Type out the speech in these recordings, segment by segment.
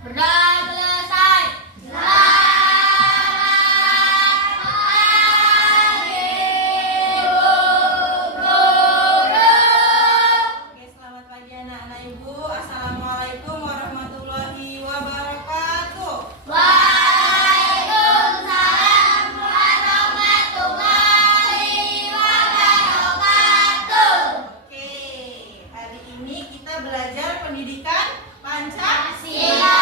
Sudah selesai. Selamat pagi, Bu Guru. Oke, selamat pagi anak-anak Ibu. Assalamualaikum warahmatullahi wabarakatuh. Waalaikumsalam warahmatullahi wabarakatuh. Oke, hari ini kita belajar pendidikan Pancasila.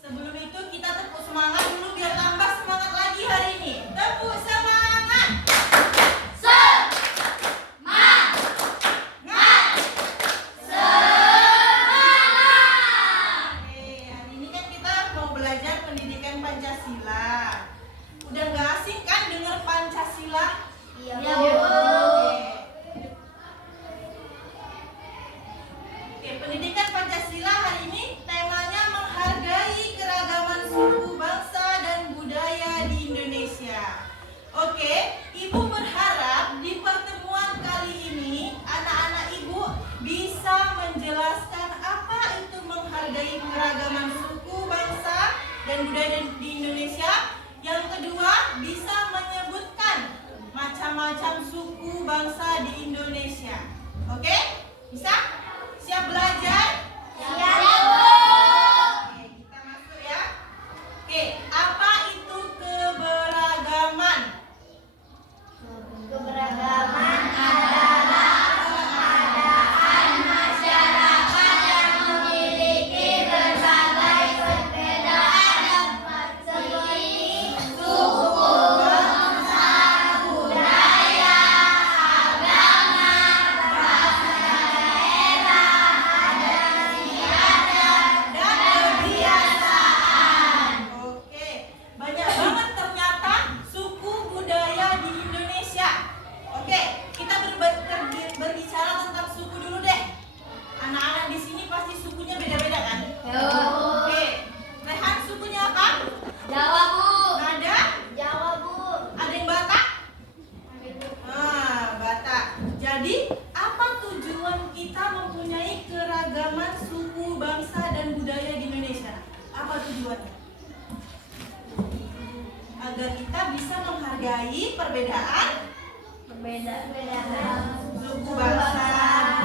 Sebelum itu kita tepuk semangat dulu biar tambah semangat lagi hari ini. Tepuk semangat. Semangat. Semangat. Oke, hari ini kan kita mau belajar pendidikan Pancasila. Udah nggak asing kan dengar Pancasila? Iya, Oke. Bu. Oke, pendidikan Pancasila hari ini temanya menghargai keragaman suku, bangsa, dan budaya di Indonesia. Oke, Ibu berharap di pertemuan kali ini anak-anak Ibu bisa menjelaskan apa itu menghargai keragaman suku, bangsa, dan budaya di Indonesia. Yang kedua, bisa menyebutkan macam-macam suku, bangsa di Indonesia. Oke? Bisa? Siap belajar? Siap, Bu. Oke, kita masuk ya. Oke, apa itu keberagaman? Keberagaman adalah keadaan masyarakat yang memiliki berbagai perbedaan seperti suku, bangsa, budaya, agama, bahasa daerah, adat istiadat, Dan kebiasaan. Oke, banyak banget ternyata suku budaya di Indonesia. Oke, kita berbicara tentang suku dulu deh. Anak-anak di sini pasti sukunya beda-beda kan? Oke, Rehan sukunya apa? Jawa, Bu. Nada? Jawa, Bu. Ada yang Batak? Batak. Jadi, apa tujuan kita mempunyai keragaman suku, bangsa, dan budaya di Indonesia? Apa tujuannya? Agar kita bisa menghargai perbedaan Perbedaan suku, bangsa,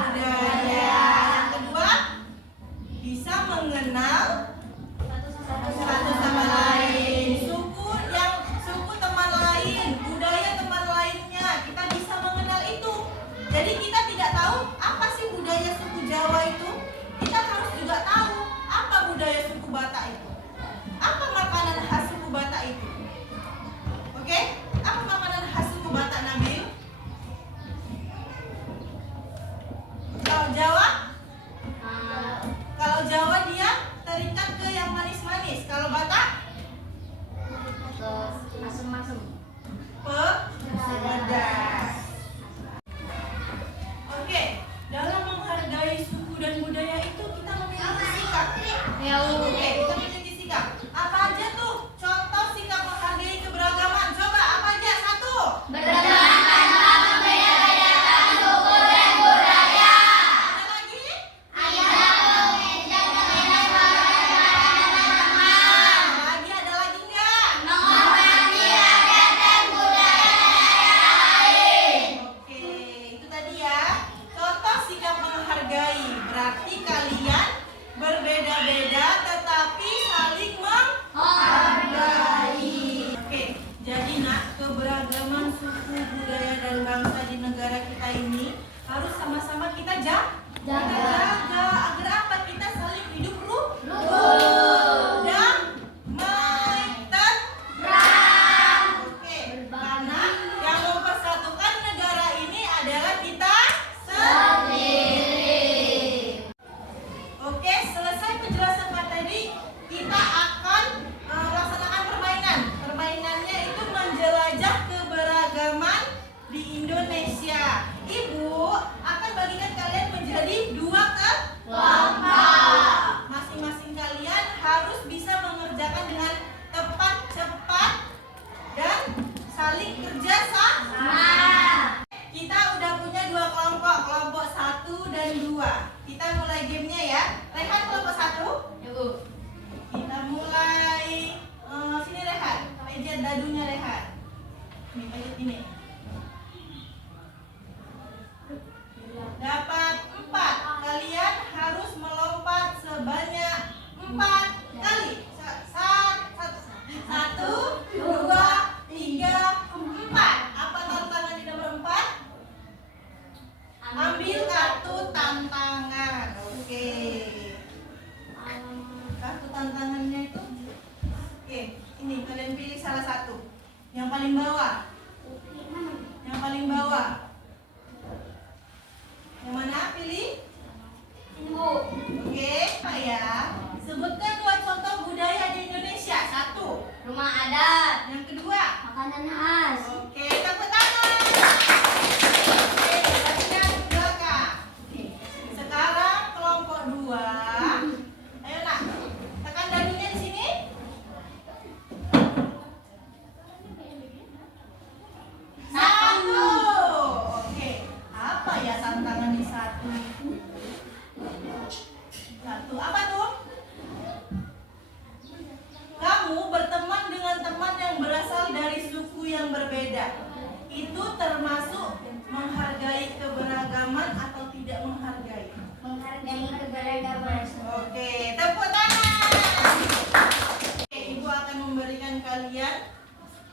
budaya. Yang kedua, bisa mengenal satu sama lain. Suku teman lain, budaya teman lainnya. Kita bisa mengenal itu. Jadi kita tidak tahu apa sih budaya suku Jawa itu. Kita harus juga tahu apa budaya suku Batak itu. Apa makanan khas suku Batak itu. Oke? Apa makanan khas suku Batak, Nabil? Kalau Jawa? Kalau Jawa dia terikat ke yang manis-manis. Kalau Batak? masem-masem. Pedas. Oke, dalam menghargai suku dan budaya itu kita memiliki sikap. Oke, kita memiliki sikap. Apa aja tuh contoh sikap menghargai keberagaman? Coba apa aja? Satu. Beragam tanpa membeda-bedakan suku dan budaya. Ada lagi? Ada lagi nggak? Menghormati adat dan budaya daerah lain. Oke, itu tadi ya. Contoh sikap menghargai. Berarti kalian berbeda-beda tetapi Oke, tepuk tangan. Oke, Ibu akan memberikan kalian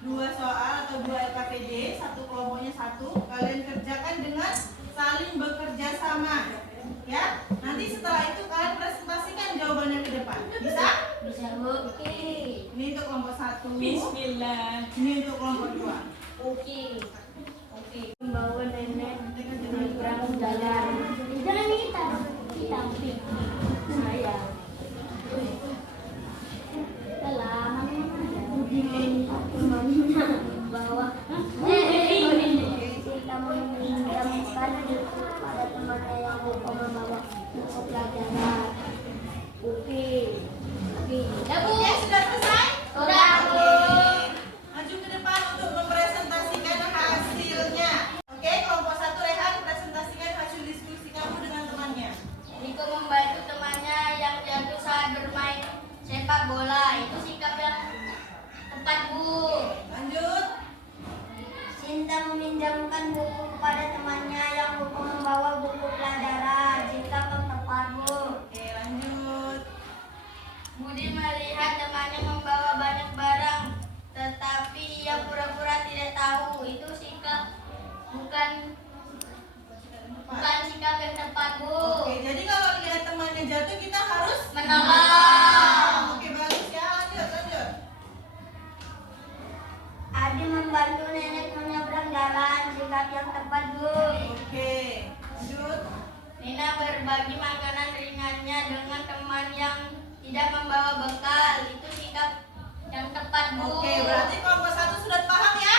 2 soal atau 2 LKPD, satu kelompoknya satu. Kalian kerjakan dengan saling bekerja sama. Ya, nanti setelah itu kalian presentasikan jawabannya ke depan. Bisa? Bisa Bu. Oke. Ini untuk kelompok 1. Bismillah. Ini untuk kelompok 2. Oke. Oke. Membawa nenek menyeberang jalan. Jangan kita tampil. Saya. Telah membawa kita meminjamkan pada temannya yang lupa membawa buku pelajaran. Oke. Oke. Ya Bu. Ya, sudah selesai? Sudah Bu. Oke. Maju ke depan untuk mempresentasikan hasilnya. Oke, kelompok 1 Rehan, presentasikan hasil diskusi kamu dengan temannya. Niko membantu temannya yang jatuh saat bermain sepak bola. Itu sikap yang tepat Bu. Lanjut. Sinta meminjamkan buku kepada temannya yang lupa membawa buku pelajaran. Sikap yang tepat Bu. Oke, lanjut. Budi melihat temannya membawa banyak barang, tetapi ia pura-pura tidak tahu. Itu sikap bukan sikap yang tepat Bu. Oke, jadi kalau lihat temannya jatuh kita harus Menolong. Oke, bagus ya. Lanjut, lanjut. Adi membantu nenek menyeberang jalan. Sikap yang tepat Bu. Oke, lanjut. Nina berbagi makanan ringannya dengan teman yang tidak membawa bekal. Itu sikap yang tepat Bu. Oke, berarti kelompok 1 sudah paham ya?